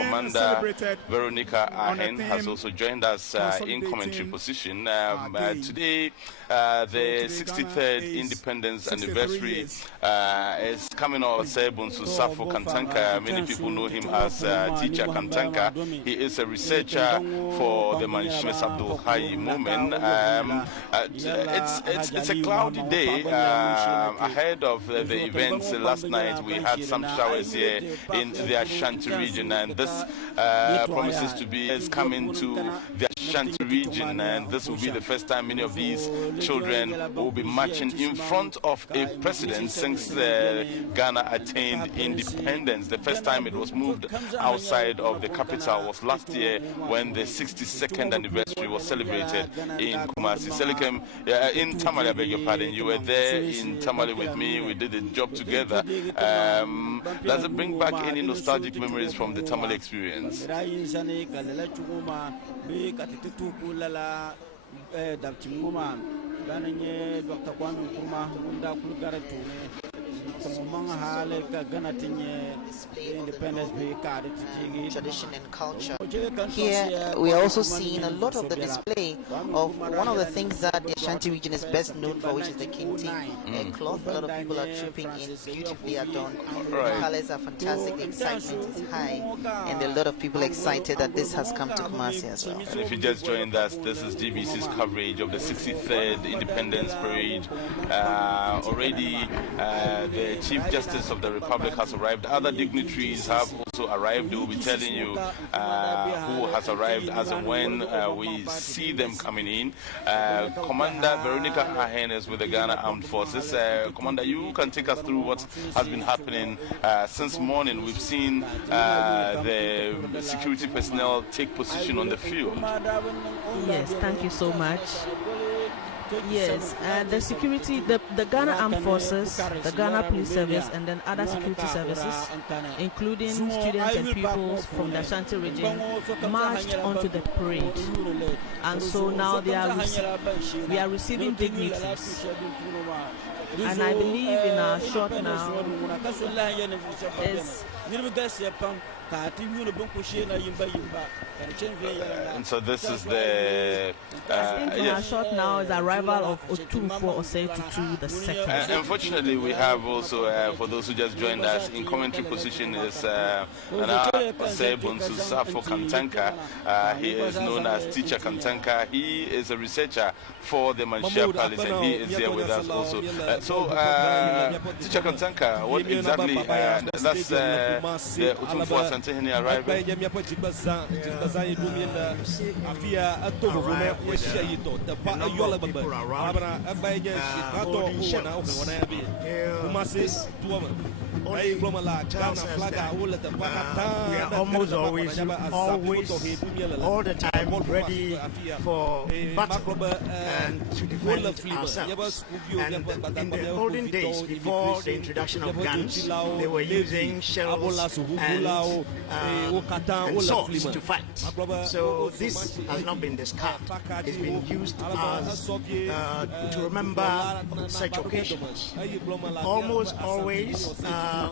Commander Veronica Ahen has also joined us in commentary position. Today, the 63rd Independence Anniversary is coming out of Sebunsu Safo Kantanka. Many people know him as Teacher Kantanka. He is a researcher for the Manshimes Abdul Hayi movement. It's a cloudy day ahead of the events. Last night we had some showers here in the Ashanti region, and this promises to be coming to the Ashanti region, and this will be the first time many of these children will be marching in front of a president since Ghana attained independence. The first time it was moved outside of the capital was last year when the 62nd anniversary was celebrated in Kumasi. Selikem, in Tamale, I beg your pardon, you were there in Tamale with me. We did the job together. Does it bring back any nostalgic memories from the Tamale experience? Tradition and culture. Here we are also seeing a lot of the display of one of the things that the Ashanti region is best known for, which is the kente cloth. A lot of people are trooping in, beautifully adorned. The colors are fantastic, the excitement is high, and a lot of people excited that this has come to Kumasi as well. And if you just joined us, this is GBC's coverage of the 63rd Independence Parade. Already the Chief Justice of the Republic has arrived. Other dignitaries have also arrived. They will be telling you who has arrived as and when we see them coming in. Commander Veronica Ahen is with the Ghana Armed Forces. Commander, you can take us through what has been happening since morning. We've seen the security personnel take position on the field. Yes, thank you so much. Yes, the security, the Ghana Armed Forces, the Ghana Police Service, and then other security services, including students and pupils from the Ashanti region, marched onto the parade. And so now we are receiving dignitaries. And I believe in our short now is... And so this is the short now is the arrival of Otumfuo Osei Tutu the second. Unfortunately, we have also for those who just joined us in commentary position is Sebunsu Safo Kantanka. He is known as Teacher Kantanka. He is a researcher for the Manshia Palace, and he is here with us also. Teacher Kantanka, what exactly that's the Otumfuo Asante Hene arrival? We are almost always all the time ready for battle and to defend ourselves. And in the olden days, before the introduction of guns, they were using shells and swords to fight. So this has not been discarded. It's been used as to remember such occasions. Almost always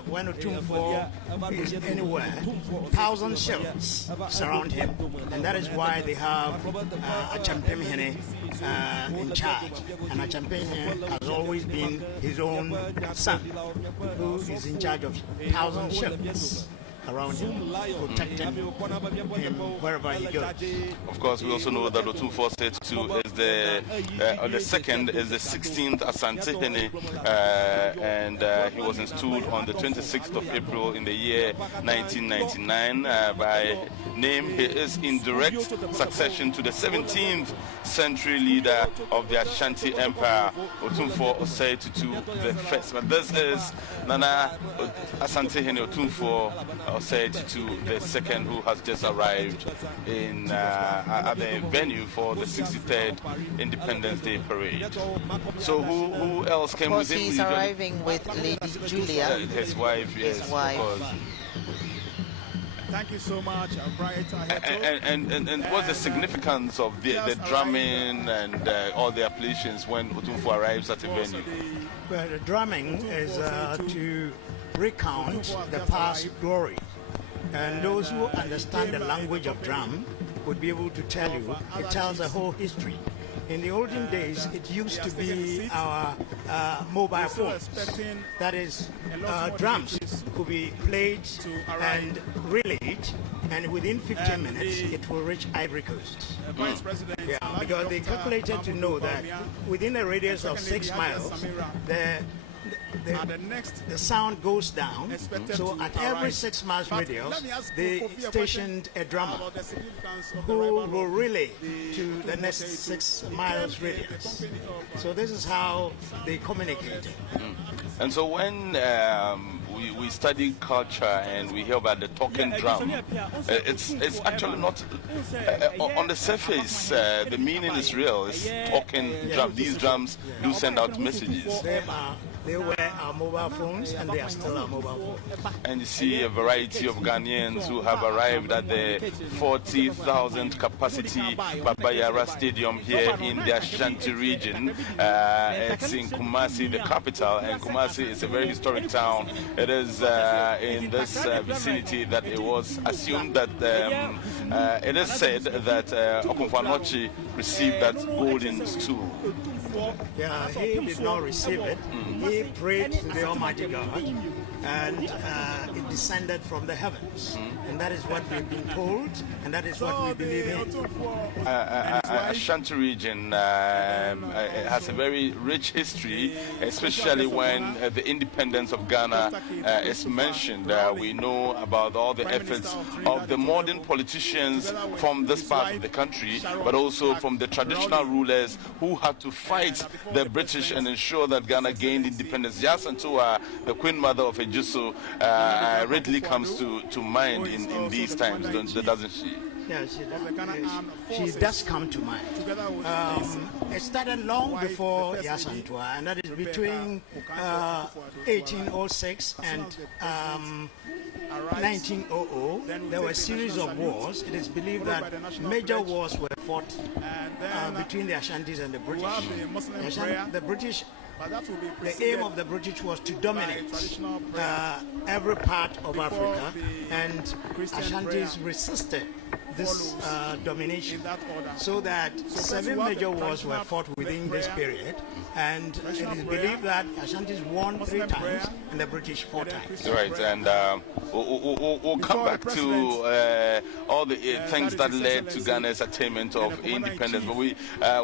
when Otumfuo is anywhere, 1,000 shells surround him, and that is why they have Achampemhene in charge. And Achampemhene has always been his own son, who is in charge of 1,000 shells around him, protecting him wherever he goes. Of course, we also know that Otumfuo Osei Tutu is the second is the 16th Asante Hene, and he was installed on the 26th of April in the year 1999. By name, he is in direct succession to the 17th century leader of the Ashanti Empire, Otumfuo Osei Tutu the first. But this is Nana Asante Hene Otumfuo Osei Tutu the second, who has just arrived in at the venue for the 63rd Independence Day Parade. So who else came with him? He's arriving with Lady Julia, his wife, yes. His wife. Thank you so much, Bright. And what's the significance of the drumming and all the appellations when Otumfuo arrives at a venue? Well, the drumming is to recount the past glory. And those who understand the language of drum would be able to tell you, it tells a whole history. In the olden days, it used to be our mobile phones. That is, drums could be played and relayed, and within 15 minutes, it will reach Ivory Coast. Yeah, because they calculated to know that within a radius of 6 miles, the sound goes down. So at every 6 miles radius, they stationed a drummer who will relay to the next 6 miles radius. So this is how they communicate. And so when we study culture and we hear about the talking drum, it's actually not on the surface. The meaning is real. It's talking drum. These drums do send out messages. They were our mobile phones, and they are still our mobile phones. And you see a variety of Ghanaians who have arrived at the 40,000 capacity Baba Yara Stadium here in the Ashanti region. It's in Kumasi, the capital, and Kumasi is a very historic town. It is in this vicinity that it was assumed that it is said that Okumfuo Anokye received that golden stool. Yeah, he did not receive it. He prayed to the Almighty God, and it descended from the heavens. And that is what we've been told, and that is what we believe in. Ashanti region has a very rich history, especially when the independence of Ghana is mentioned. We know about all the efforts of the modern politicians from this part of the country, but also from the traditional rulers who had to fight the British and ensure that Ghana gained independence. Just until the Queen Mother of Ejuso readily comes to mind in these times, doesn't she? Yeah, she does come to mind. It started long before Yasantua, and that is between 1806 and 1900. There were a series of wars. It is believed that major wars were fought between the Ashantis and the British. The aim of the British was to dominate every part of Africa, and Ashantis resisted this domination, so that 7 major wars were fought within this period, and it is believed that Ashantis won 3 times and the British 4 times. Right, and we'll come back to all the things that led to Ghana's attainment of independence, but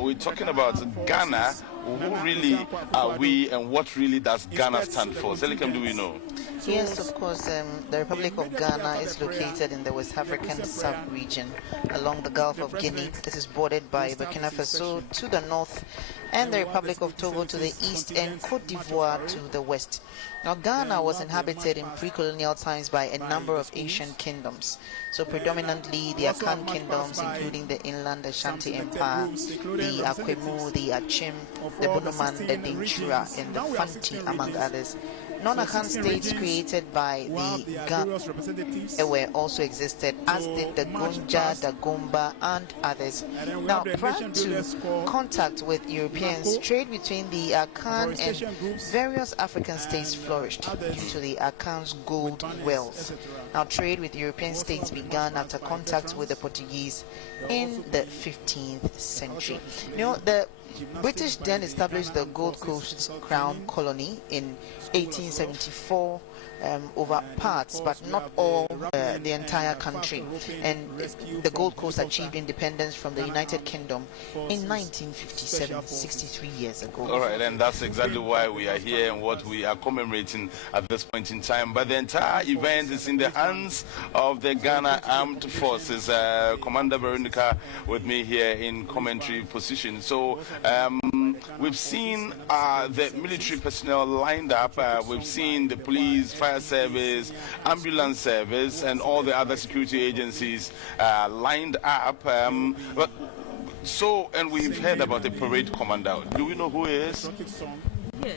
we're talking about Ghana. Who really are we, and what really does Ghana stand for? Selikam, do we know? Yes, of course. The Republic of Ghana is located in the West African sub-region along the Gulf of Guinea. This is bordered by Burkina Faso to the north, and the Republic of Togo to the east, and Cote d'Ivoire to the west. Now, Ghana was inhabited in pre-colonial times by a number of Asian kingdoms. So predominantly the Akan kingdoms, including the inland Ashanti Empire, the Akwemu, the Achim, the Bonoman, the Dinchura, and the Fanti, among others. Non-Akan states created by the Ghana were also existed, as did the Gonja, the Gomba, and others. Now, prior to contact with Europeans, trade between the Akan and various African states flourished due to the Akan's gold wells. Now, trade with European states began after contact with the Portuguese in the 15th century. You know, the British then established the Gold Coast Crown Colony in 1874 over parts, but not all the entire country. And the Gold Coast achieved independence from the United Kingdom in 1957, 63 years ago. All right, and that's exactly why we are here and what we are commemorating at this point in time. But the entire event is in the hands of the Ghana Armed Forces. Commander Veronica with me here in commentary position. So we've seen the military personnel lined up. We've seen the police, fire service, ambulance service, and all the other security agencies lined up. And we've heard about the parade commander. Do we know who he is? Yes.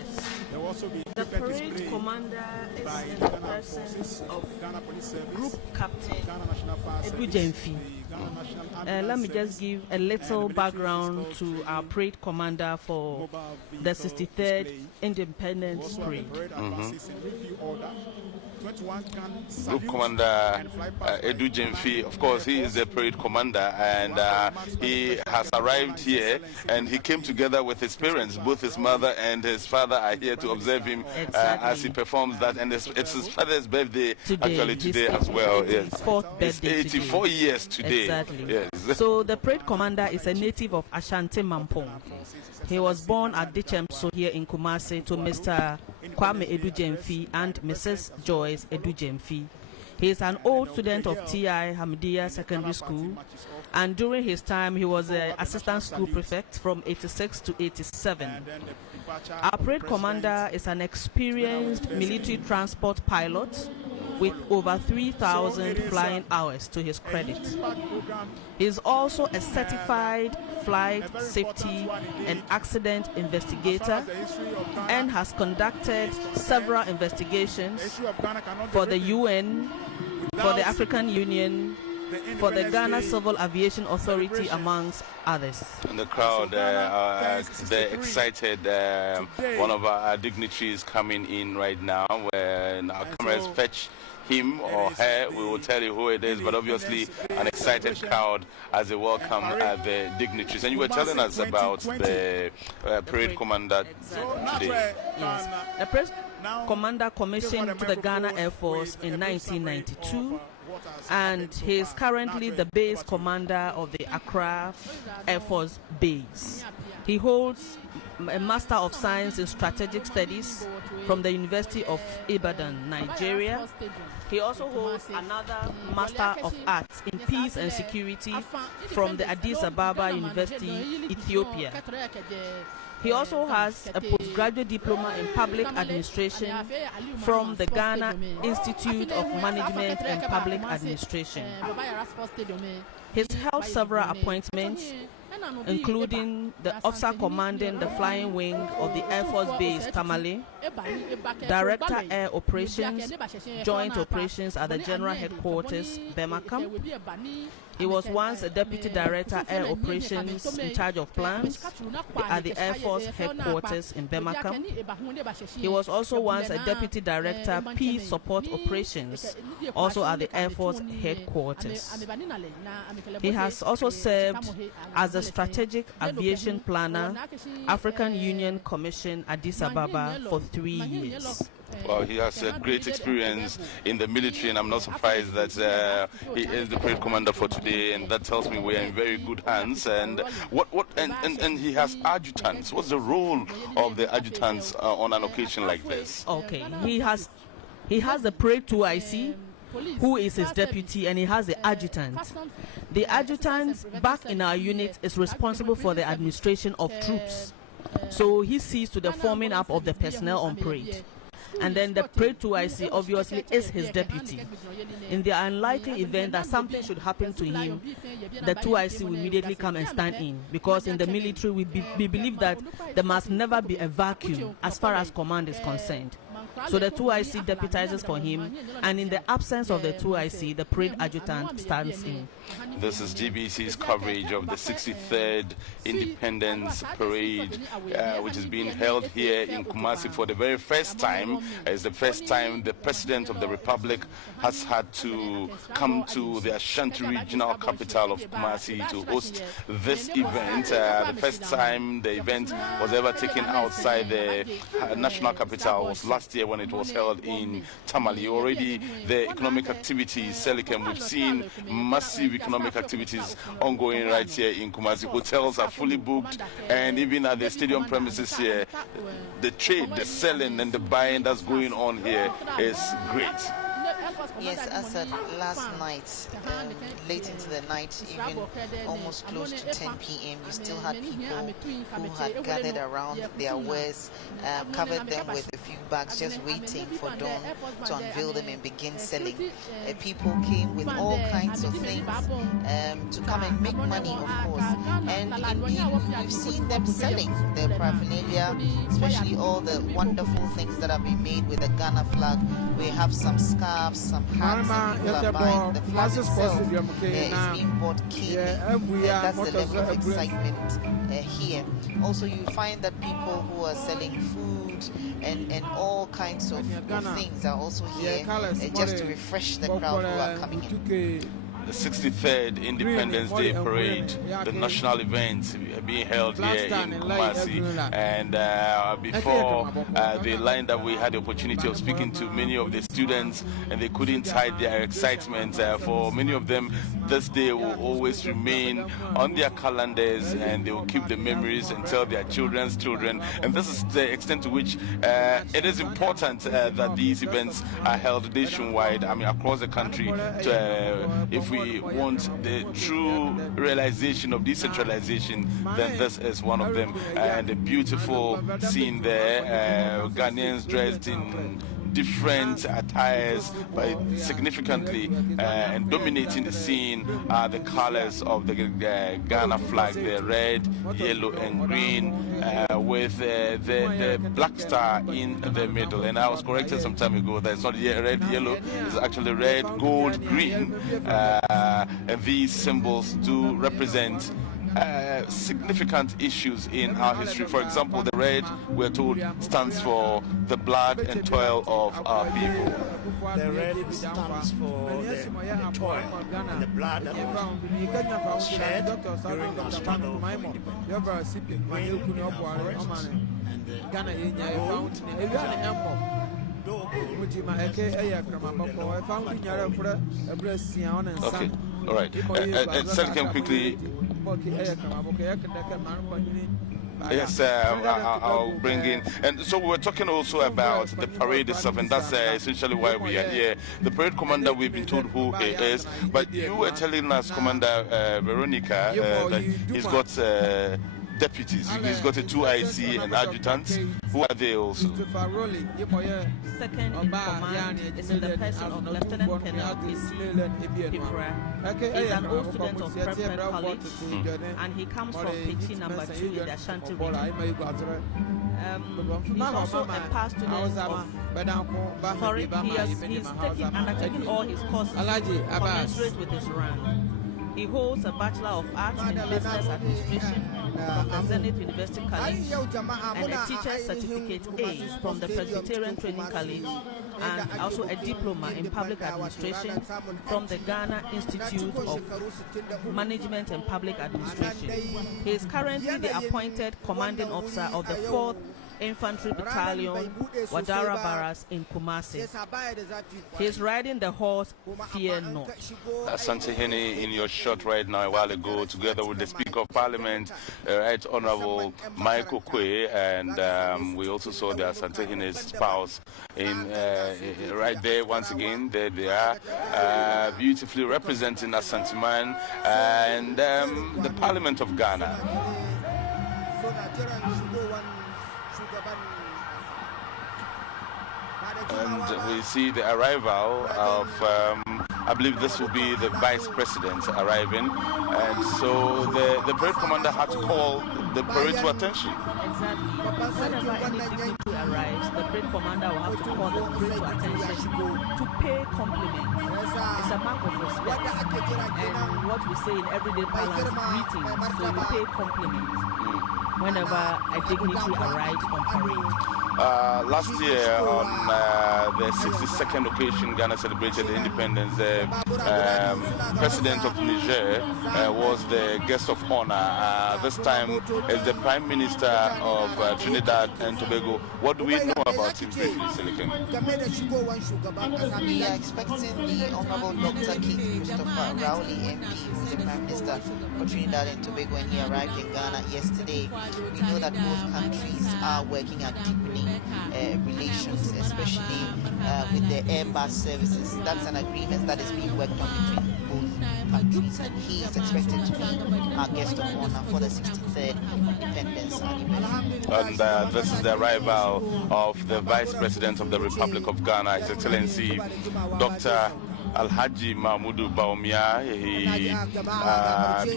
The parade commander is in the presence of Group Captain Edu Jemfi. Let me just give a little background to our parade commander for the 63rd Independence Parade. Group Commander Edu Jemfi, of course, he is the parade commander, and he has arrived here, and he came together with his parents. Both his mother and his father are here to observe him as he performs that, and it's his father's birthday today as well. Yes, it's 84 years today. Exactly. Yes. So the parade commander is a native of Ashanti Mampong. He was born at Dichemso here in Kumasi to Mr. Kwame Edu Jemfi and Mrs. Joyce Edu Jemfi. He is an old student of T.I. Hamidiya Secondary School, and during his time he was an assistant school prefect from 86 to 87. Our parade commander is an experienced military transport pilot with over 3,000 flying hours to his credit. He is also a certified flight safety and accident investigator and has conducted several investigations for the UN, for the African Union, for the Ghana Civil Aviation Authority, amongst others. And the crowd, they're excited. One of our dignitaries coming in right now. When our cameras fetch him or her, we will tell you who it is, but obviously an excited crowd as they welcome the dignitaries. And you were telling us about the parade commander today. Yes. The parade commander commissioned to the Ghana Air Force in 1992, and he is currently the base commander of the Accra Air Force Base. He holds a Master of Science in Strategic Studies from the University of Ibadan, Nigeria. He also holds another Master of Arts in Peace and Security from the Addis Ababa University, Ethiopia. He also has a postgraduate diploma in public administration from the Ghana Institute of Management and Public Administration. He's held several appointments, including the officer commanding the flying wing of the Air Force Base Tamale, Director Air Operations, Joint Operations at the General Headquarters, Bemakam. He was once a Deputy Director Air Operations in charge of plans at the Air Force Headquarters in Bemakam. He was also once a Deputy Director Peace Support Operations, also at the Air Force Headquarters. He has also served as a Strategic Aviation Planner, African Union Commission, Addis Ababa for 3 years. Well, he has a great experience in the military, and I'm not surprised that he is the parade commander for today, and that tells me we are in very good hands. And and he has adjutants. What's the role of the adjutants on an occasion like this? Okay, he has the parade 2IC, who is his deputy, and he has the adjutant. The adjutant back in our unit is responsible for the administration of troops, so he sees to the forming up of the personnel on parade. And then the parade 2IC obviously is his deputy. In the unlikely event that something should happen to him, the 2IC will immediately come and stand in, because in the military we believe that there must never be a vacuum as far as command is concerned. So the 2IC deputizes for him, and in the absence of the 2IC, the parade adjutant stands in. This is GBC's coverage of the 63rd Independence Parade, which is being held here in Kumasi for the very first time. It's the first time the President of the Republic has had to come to the Ashanti regional capital of Kumasi to host this event. The first time the event was ever taken outside the national capital was last year when it was held in Tamale. Already the economic activities, Selikem, we've seen massive economic activities ongoing right here in Kumasi. Hotels are fully booked, and even at the stadium premises here, the trade, the selling and the buying that's going on here is great. Yes, as at last night, late into the night, even almost close to 10 p.m., you still had people who had gathered around their wares, covered them with a few bags, just waiting for dawn to unveil them and begin selling. People came with all kinds of things to come and make money, of course. And indeed, we've seen them selling their paraphernalia, especially all the wonderful things that have been made with the Ghana flag. We have some scarves, some hats, and people are buying. The flag itself is being bought keenly. That's the level of excitement here. Also, you find that people who are selling food and all kinds of things are also here just to refresh the crowd who are coming in. The 63rd Independence Day Parade, the national events being held here in Kumasi. And before the line that we had the opportunity of speaking to many of the students, and they couldn't hide their excitement. For many of them, this day will always remain on their calendars, and they will keep the memories and tell their children's children. And this is the extent to which it is important that these events are held nationwide, I mean across the country, if we want the true realization of decentralization, then this is one of them. And a beautiful scene there, Ghanaians dressed in different attires, but significantly and dominating the scene are the colors of the Ghana flag, the red, yellow and green, with the black star in the middle. And I was corrected some time ago that it's not red, yellow, it's actually red, gold, green. And these symbols do represent significant issues in our history. For example, the red, we're told, stands for the blood and toil of our people. The red stands for the toil and the blood that was shed during our struggle for independence. Green forests and the gold Okay, all right. Second, quickly. Yes, I'll bring in. And so we were talking also about the parade itself, and that's essentially why we are here. The parade commander, we've been told who he is, but you were telling us, Commander Veronica, that he's got deputies. He's got a 2 IC and adjutants. Who are they also? Second in command is in the person of Lieutenant Colonel Pipra. He's an old student of Preparatory College, and he comes from Pechi number 2 in the Ashanti region. He's also a past student of, sorry, he's undertaking all his courses commensurate with his rank. He holds a Bachelor of Arts in Business Administration from the Zenith University College and a Teacher's Certificate A from the Presbyterian Training College, and also a Diploma in Public Administration from the Ghana Institute of Management and Public Administration. He is currently the appointed commanding officer of the 4th Infantry Battalion, Wadara Barracks in Kumasi. He is riding the horse Fear Not. Asante Hene in your shot right now a while ago, together with the Speaker of Parliament, Right Honorable Michael Kwe, and we also saw the Asante Hene's spouse in right there once again. There they are, beautifully representing Asante Man and the Parliament of Ghana. And we see the arrival of, I believe this will be the Vice President arriving. And so the parade commander had to call the parade to attention. Exactly. Whenever any dignitary arrives, the parade commander will have to call the parade to attention to pay compliments. It's a mark of respect. And what we say in everyday parlance, greetings. So we pay compliments whenever a dignitary arrives on parade. Last year, on the 62nd occasion, Ghana celebrated independence. The President of Niger was the guest of honor. This time, as the Prime Minister of Trinidad and Tobago. What do we know about him briefly, Silicon? We are expecting the Honorable Dr. Keith Christopher Rowley, MP, the Prime Minister Minister for Trinidad and Tobago, and he arrived in Ghana yesterday. We know that both countries are working at deepening relations, especially with the Airbus services. That's an agreement that is being worked on between both countries, and he is expected to be our guest of honor for the 63rd Independence anniversary. And this is the arrival of the Vice President of the Republic of Ghana, His Excellency Dr. Alhaji Mahmudu Bawumia. He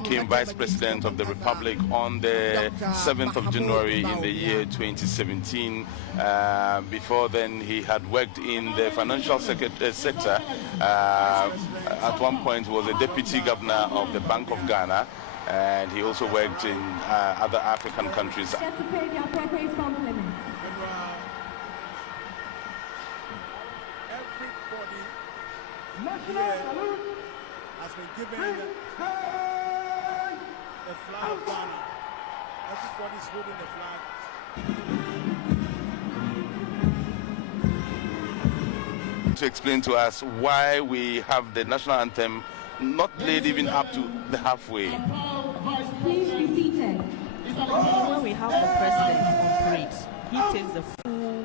became Vice President of the Republic on the 7th of January in the year 2017. Before then, he had worked in the financial sector. At one point, was a Deputy Governor of the Bank of Ghana, and he also worked in other African countries. Has been given the flag of Ghana. Everybody's holding the flag. To explain to us why we have the national anthem not played even up to the halfway. Please be seated. When we have the president on parade, he takes the full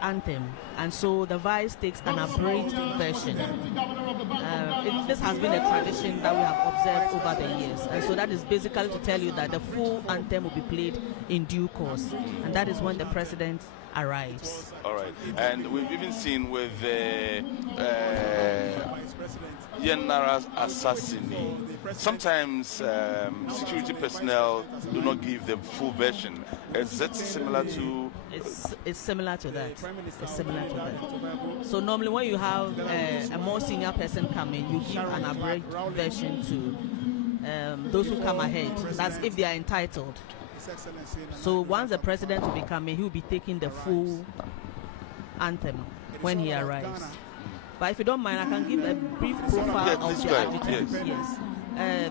anthem, and so the vice takes an abridged version. This has been a tradition that we have observed over the years, and so that is basically to tell you that the full anthem will be played in due course, and that is when the president arrives. All right, and we've even seen with the Yenara's assassinate. Sometimes security personnel do not give the full version. Is that similar to? It's similar to that. It's similar to that. So normally when you have a more senior person coming, you give an abridged version to those who come ahead. That's if they are entitled. So once the president will be coming, he will be taking the full anthem when he arrives. But if you don't mind, I can give a brief profile of the adjutant. Yes.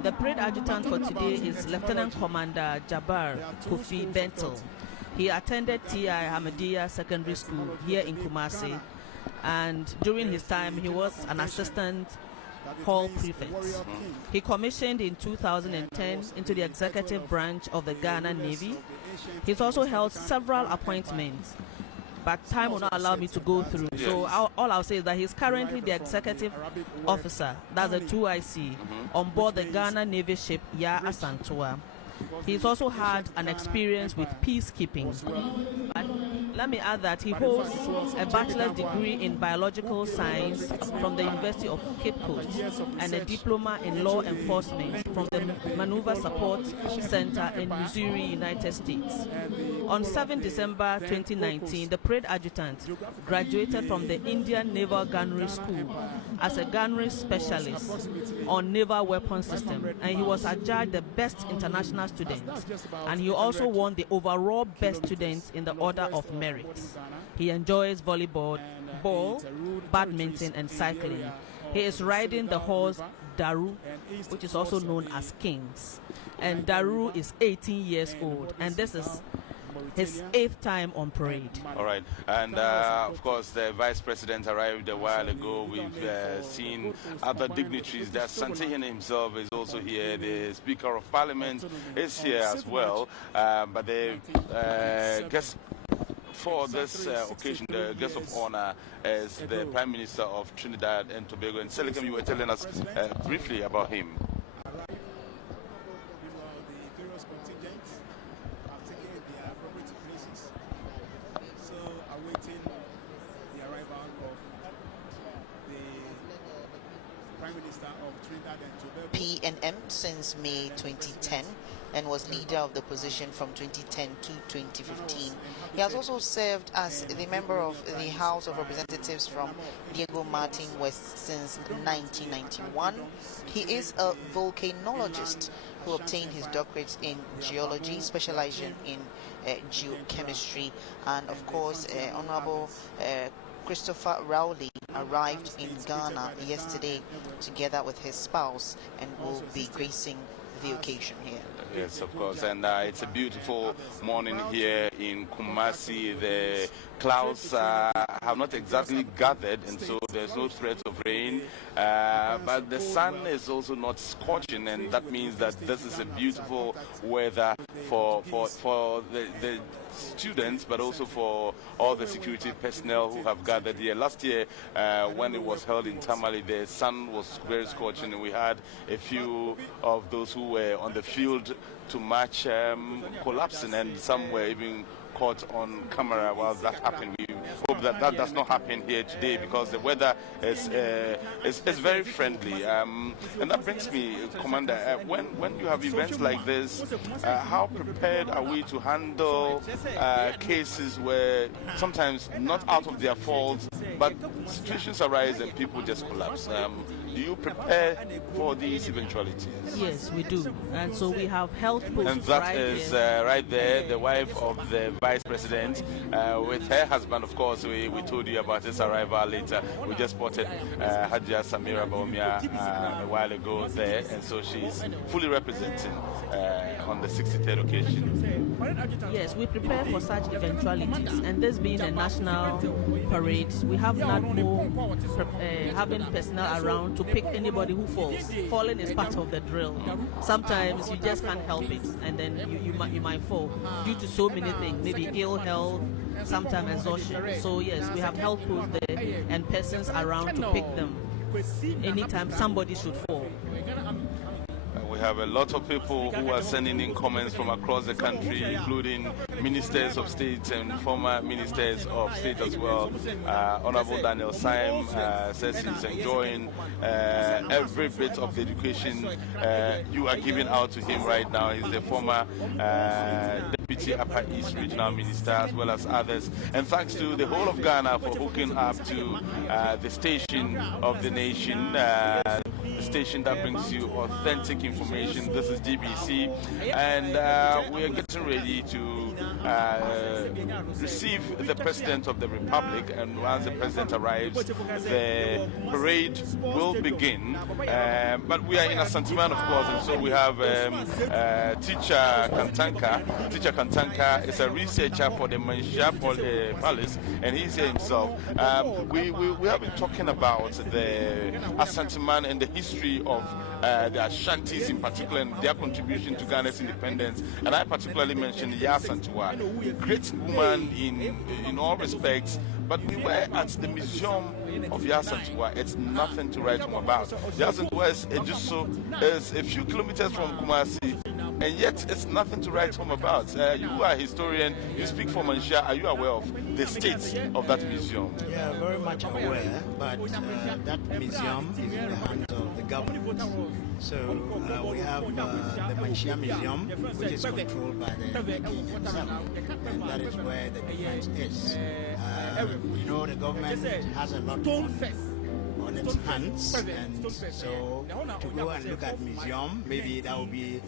The parade adjutant for today is Lieutenant Commander Jabbar Kofi Bentel. He attended T.I. Ahmadiyya Secondary School here in Kumasi, and during his time he was an assistant hall prefect. He commissioned in 2010 into the executive branch of the Ghana Navy. He's also held several appointments, but time will not allow me to go through. So all I'll say is that he's currently the executive officer, that's a 2IC, on board the Ghana Navy ship Ya Asantua. He's also had an experience with peacekeeping. But let me add that he holds a bachelor's degree in biological science from the University of Cape Coast and a diploma in law enforcement from the Maneuver Support Center in Missouri, United States. On 7 December 2019, the parade adjutant graduated from the Indian Naval Gunnery School as a gunnery specialist on naval weapons system, and he was adjudged the best international student, and he also won the overall best student in the order of merit. He enjoys volleyball, badminton, and cycling. He is riding the horse Daru, which is also known as Kings, and Daru is 18 years old, and this is his 8th time on parade. All right, and of course the vice president arrived a while ago. We've seen other dignitaries. The Ashanti himself is also here. The Speaker of Parliament is here as well. But the guest for this occasion, the guest of honor, is the Prime Minister of Trinidad and Tobago. And Selecom, you were telling us briefly about him. PNM since May 2010 and was leader of the position from 2010 to 2015. He has also served as the member of the House of Representatives from Diego Martin West since 1991. He is a volcanologist who obtained his doctorate in geology, specializing in geochemistry, and of course Honorable Christopher Rowley arrived in Ghana yesterday together with his spouse and will be gracing the occasion here. Yes, of course, and it's a beautiful morning here in Kumasi. The clouds have not exactly gathered, and so there's no threat of rain. but the sun is also not scorching, and that means that this is a beautiful weather for the students, but also for all the security personnel who have gathered here. Last year, when it was held in Tamale, the sun was very scorching, and we had a few of those who were on the field to match collapsing, and some were even caught on camera while that happened. We hope that that does not happen here today, because the weather is very friendly. And that brings me, Commander, when you have events like this, how prepared are we to handle cases where sometimes not out of their fault, but situations arise and people just collapse? Do you prepare for these eventualities? Yes, we do. And so we have health posts. And that is right there, the wife of the Vice President, with her husband, of course. We told you about his arrival later. We just spotted Hajia Samira Baumia a while ago there, and so she's fully representing on the 63rd occasion. Yes, we prepare for such eventualities, and this being a national parade, we have NADMO having personnel around to pick anybody who falls. Falling is part of the drill. Sometimes you just can't help it, and then you might fall due to so many things, maybe ill health, sometimes exhaustion. So yes, we have health posts there and persons around to pick them anytime somebody should fall. We have a lot of people who are sending in comments from across the country, including ministers of state and former ministers of state as well. Honorable Daniel Syme says he's enjoying every bit of the education you are giving out to him right now. He's the former Deputy Upper East Regional Minister, as well as others. And thanks to the whole of Ghana for hooking up to the station of the nation, the station that brings you authentic information. This is GBC, and we are getting ready to receive the President of the Republic, and once the President arrives, the parade will begin. But we are in Ashanti, of course, and so we have Teacher Kantanka. Teacher Kantanka is a researcher for the Mansha Palace, and he's here himself. We have been talking about the Ashanti and the history of the Ashantis in particular, and their contribution to Ghana's independence. And I particularly mentioned Yasantua, great woman in all respects. But we were at the museum of Yasantua. It's nothing to write home about. Yasantua is a few kilometers from Kumasi, and yet it's nothing to write home about. You are a historian, you speak for Mansha. Are you aware of the state of that museum? Yeah, very much aware, but that museum is in the hands of the government. So we have the Mansha Museum, which is controlled by the king himself, and that is where the difference is. The government has a lot on its hands, and so to go and look at museum, maybe that will be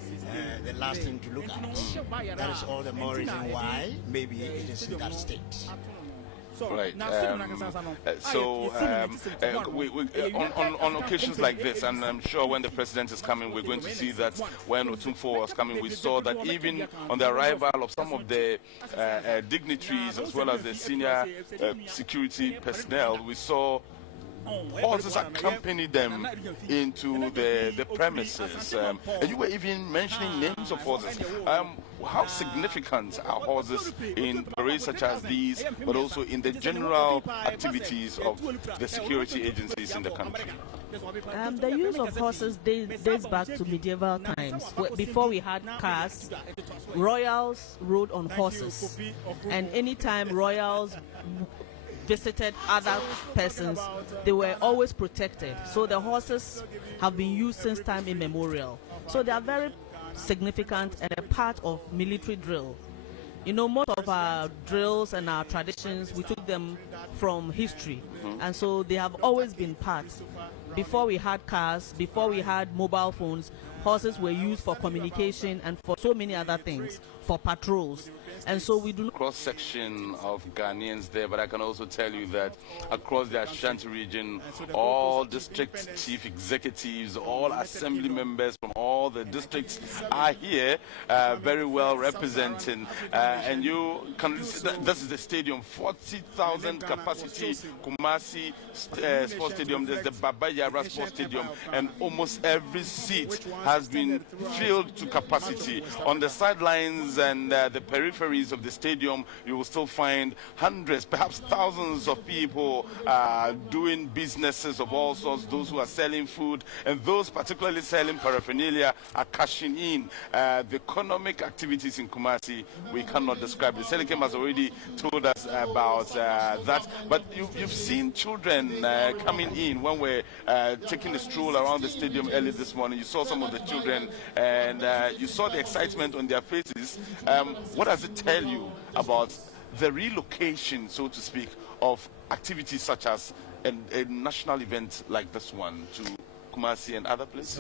the last thing to look at. That is all the more reason why maybe it is in that state. Right. On occasions like this, and I'm sure when the president is coming, we're going to see that when Otumfo was coming, we saw that even on the arrival of some of the dignitaries as well as the senior security personnel, we saw horses accompany them into the premises. And you were even mentioning names of horses. How significant are horses in parades such as these, but also in the general activities of the security agencies in the country? The use of horses dates back to medieval times. Before we had cars, royals rode on horses, and anytime royals visited other persons, they were always protected. So the horses have been used since time immemorial. So they are very significant and a part of military drill. Most of our drills and our traditions, we took them from history, and so they have always been part. Before we had cars, before we had mobile phones, horses were used for communication and for so many other things, for patrols. And so we do not cross-section of Ghanaians there, but I can also tell you that across the Ashanti region, all district chief executives, all assembly members from all all the districts are here, very well representing. And you can see that this is the stadium, 40,000 capacity, Kumasi Sports Stadium. There's the Baba Yara Sports Stadium, and almost every seat has been filled to capacity. On the sidelines and the peripheries of the stadium, you will still find hundreds, perhaps thousands of people doing businesses of all sorts, those who are selling food, and those particularly selling paraphernalia are cashing in. The economic activities in Kumasi, we cannot describe. The Selikem has already told us about that, but you've seen children coming in. When we're taking a stroll around the stadium early this morning, you saw some of the children, and you saw the excitement on their faces. What does it tell you about the relocation, so to speak, of activities such as a national event like this one to Kumasi and other places?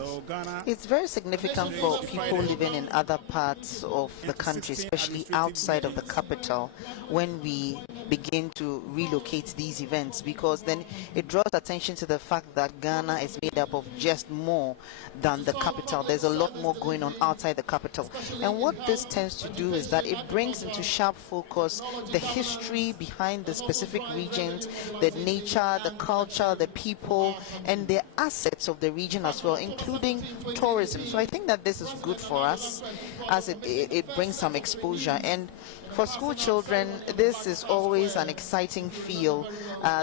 It's very significant for people living in other parts of the country, especially outside of the capital, when we begin to relocate these events, because then it draws attention to the fact that Ghana is made up of just more than the capital. There's a lot more going on outside the capital. And what this tends to do is that it brings into sharp focus the history behind the specific regions, the nature, the culture, the people, and the assets of the region as well, including tourism. So I think that this is good for us, as it brings some exposure. And for school children, this is always an exciting feel.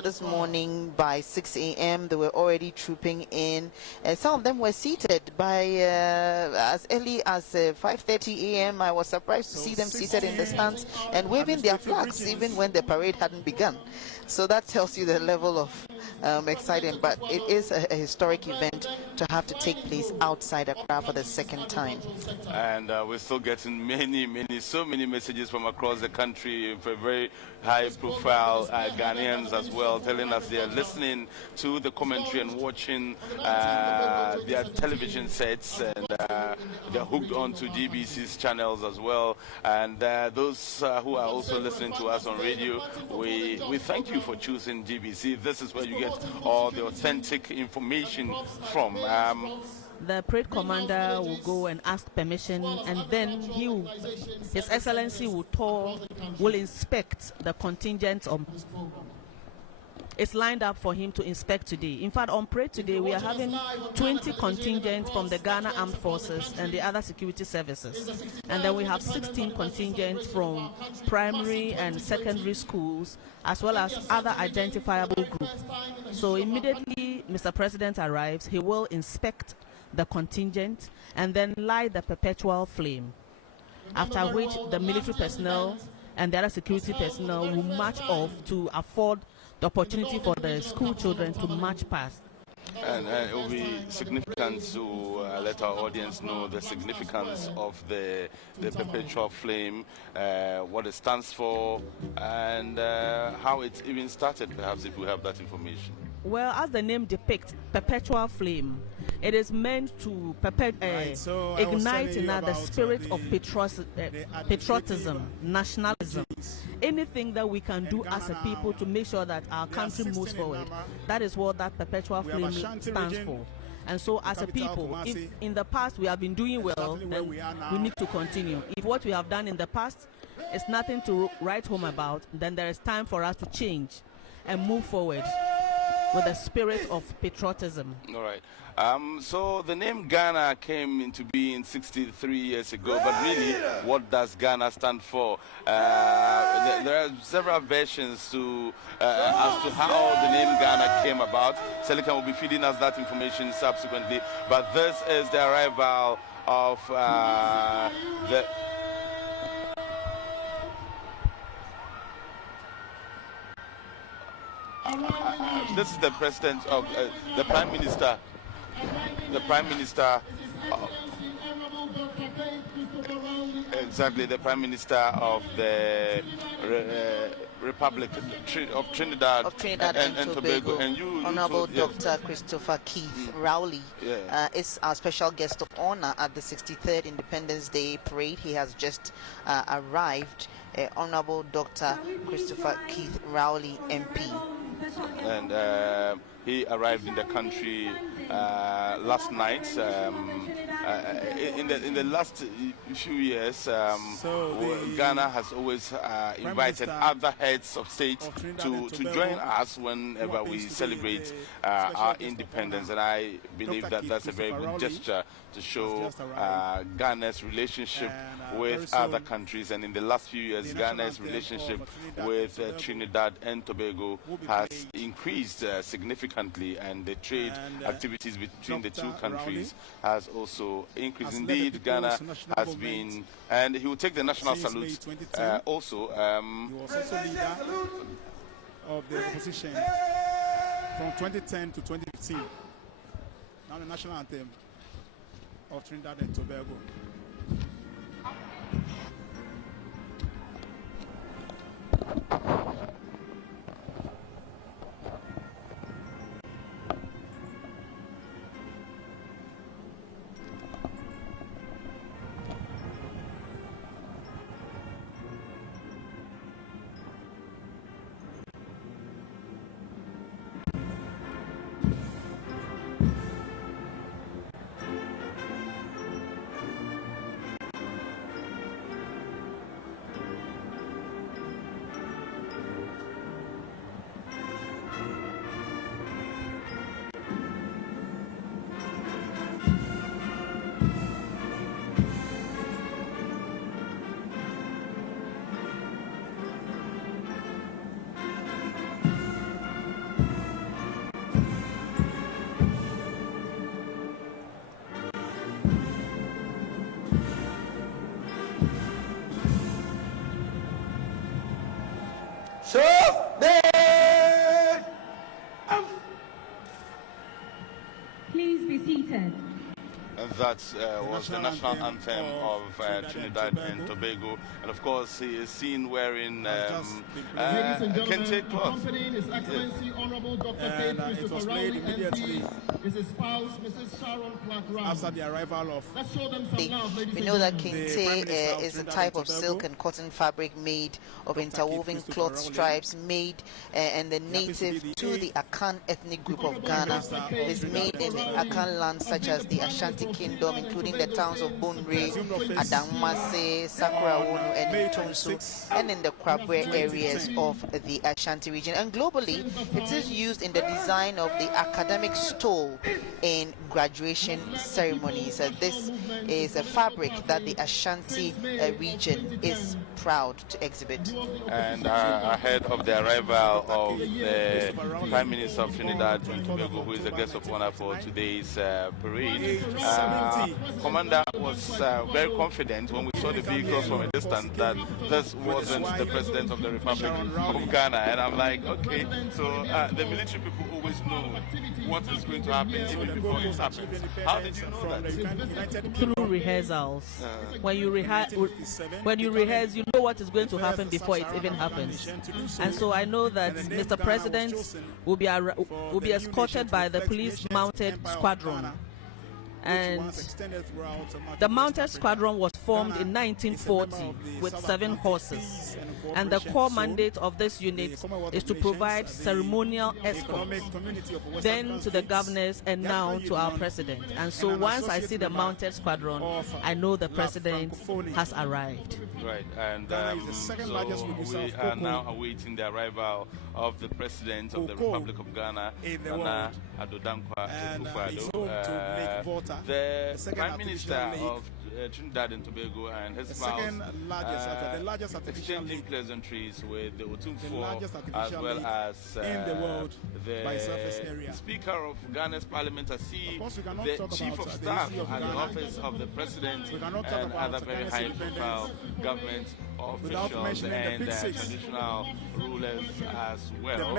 This morning by 6 a.m. they were already trooping in. Some of them were seated by as early as 5:30 a.m. I was surprised to see them seated in the stands and waving their flags even when the parade hadn't begun. So that tells you the level of excitement. But it is a historic event to have to take place outside Accra for the second time. And we're still getting so many messages from across the country, for very high-profile Ghanaians as well, telling us they are listening to the commentary and watching their television sets, and they're hooked onto GBC's channels as well. And those who are also listening to us on radio, we thank you for choosing GBC. This is where you get all the authentic information from. The parade commander will go and ask permission, and then His Excellency will inspect the contingent of. It's lined up for him to inspect today. In fact, on parade today, we are having 20 contingents from the Ghana Armed Forces and the other security services. And then we have 16 contingents from primary and secondary schools, as well as other identifiable groups. So immediately Mr. President arrives, he will inspect the contingent and then light the perpetual flame, after which the military personnel and the other security personnel will march off to afford the opportunity for the school children to march past. And it will be significant to let our audience know the significance of the perpetual flame, what it stands for, and how it even started, perhaps, if we have that information. Well, as the name depicts, perpetual flame, it is meant to ignite in us the spirit of patriotism, nationalism. Anything that we can do as a people to make sure that our country moves forward, that is what that perpetual flame stands for. And so as a people, if in the past we have been doing well, then we need to continue. If what we have done in the past is nothing to write home about, then there is time for us to change and move forward with the spirit of patriotism. All right. So the name Ghana came into being 63 years ago, but really, what does Ghana stand for? There are several versions as to how the name Ghana came about. Selikan will be feeding us that information subsequently, but this is the arrival of this is the president of the prime minister. Exactly, the prime minister of the Republic of Trinidad and Tobago. And Honorable Dr. Christopher Keith Rowley is our special guest of honor at the 63rd Independence Day Parade. He has just arrived. Honorable Dr. Christopher Keith Rowley, MP. And he arrived in the country last night. In the last few years, Ghana has always invited other heads of state to join us whenever we celebrate our independence, and I believe that that's a very good gesture to show Ghana's relationship with other countries. And in the last few years, Ghana's relationship with Trinidad and Tobago has increased significantly, and the trade activities between the two countries has also increased. Indeed, Ghana has been, and he will take the national salute also. He was also leader of the opposition from 2010 to 2015. Now the national anthem of Trinidad and Tobago. Please be seated. That was the national anthem of Trinidad and Tobago, and of course he is seen wearing kente cloth. His Excellency Honorable Dr. And it was played immediately Mrs. Spouse, Mrs. Sharon Clark after the arrival of. Let's show them some love, ladies We and know that gentlemen. kente is a type of silk and cotton fabric made of interwoven cloth stripes made and the native to the Akan ethnic group of Ghana. It is made in Akan lands such as the Ashanti Kingdom, including the towns of Bonre, Adamase, Sakrawunu, and Tonsu, and in the Kwabwe areas of the Ashanti region. And globally, it is used in the design of the academic stole in graduation ceremonies. This is a fabric that the Ashanti region is proud to exhibit. And ahead of the arrival of the Prime Minister of Trinidad and Tobago, who is a guest of honor for today's parade, Commander was very confident when we saw the vehicles from a distance that this wasn't the President of the Republic of Ghana. And I'm like, okay, so the military people always know what is going to happen even before it happens. How did you know that? Through rehearsals. When you rehearse, you know what is going to happen before it even happens. And so I know that Mr. President will be escorted by the police mounted squadron. And the mounted squadron was formed in 1940 with 7 horses. And the core mandate of this unit is to provide ceremonial escort, then to the governors and now to our president. And so once I see the mounted squadron, I know the president has arrived. Right, and so we are now awaiting the arrival of the President of the Republic of Ghana, Nana Addo Dankwa Akufo-Addo. The Prime Minister of Trinidad and Tobago and his spouse exchanging pleasantries with the Otumfo as well as the Speaker of Ghana's Parliament. I see the Chief of Staff at the office of the President and other very high-profile government officials and traditional rulers as well.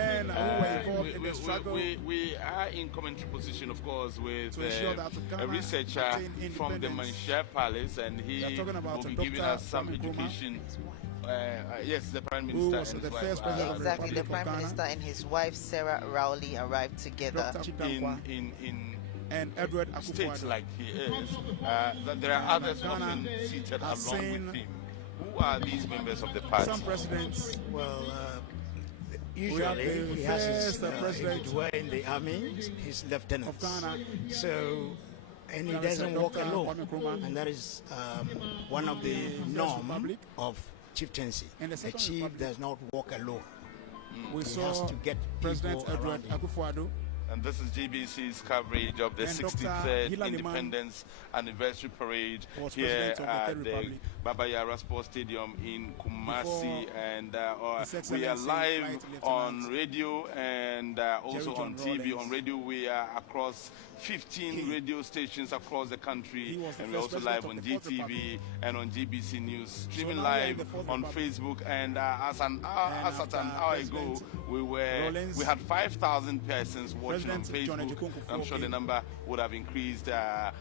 We are in commentary position, of course, with a researcher from the Mansha Palace, and he will be giving us some education. Yes, the Prime Minister and his wife. Exactly, the Prime Minister and his wife Sarah Rowley arrived together. And Edward states like he is, that there are others often seated along with him. Who are these members of the party? Some presidents, well, Usually he has his president in the army, his lieutenants. So, and he doesn't walk alone, and that is one of the norm of chieftaincy. A chief does not walk alone. We He saw has to get President people Edward around him. Akufo-Addo. And this is GBC's coverage of the And Dr. 63rd Hilary Independence Anniversary Parade was here president of the at Third the Republic. Baba Yara Sports Stadium in Kumasi. Before And His we are Excellency live Flight on Lieutenant radio and also Jerry on John TV. Rawlings. On radio, we are across 15 radio stations across the country, He was the and we're first also live on president of the Fourth GTV and on GBC News, streaming now we are in live the Fourth on Republic. Facebook. And as at an hour ago, Rawlings, we had 5,000 persons watching on President John Facebook. Ejikun I'm sure the Kufuor number would have increased by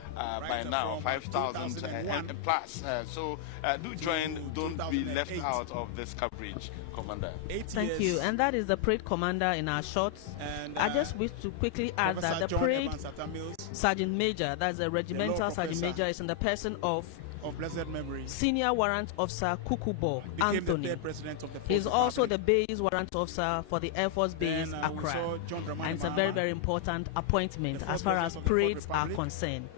now, from 5,000 2001 plus. So do join, don't be left 2008. out of this coverage, Commander. 8 Thank years. you. And that is the parade commander in our shots. And, I just wish to quickly add Professor that the John parade Evans Atta Mills sergeant major, that's a regimental sergeant professor major, is in the person of of blessed memory senior warrant officer Kukubo became Anthony. the third president of the Fourth He's also the Republic. base warrant officer for the Air Force Base Then, we Accra. saw John Dramani And it's a Mahama, very, very important appointment the as first far as president of the Fourth parades are Republic. concerned.